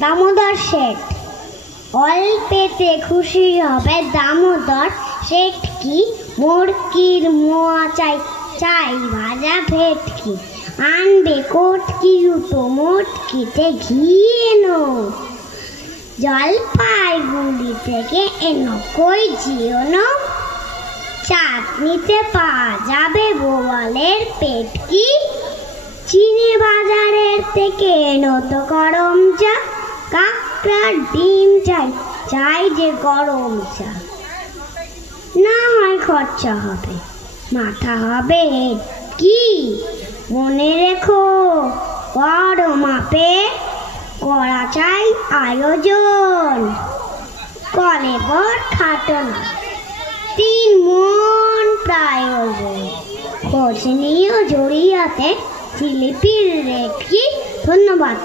দামোদর শেঠ। অল্পেতে খুশি হবে দামোদর শেঠ কি, মুরগির মোয়া চাই, চাই ভাজা ভেটকি, আনবে কোটকি দুটো, মোটকিতে ঘি এনো, জলপাইগুড়ি থেকে এনো কই জিওনো, চাটনিতে পাওয়া যাবে বোয়ালের পেটকি, চিনে বাজারের থেকে এনো তো গরম চা, কাঁকড়ার ডিম চাই, চাই যে গরম চা, না হয় খরচা হবে, মাথা হবে কি, মনে রেখো বড় মাপে করা চাই আয়োজন, কলেবর খাটো না, 3 মন প্রয়োজন, খোঁজ নিও জড়িয়াতে, জিলিপির রেট কি। ধন্যবাদ।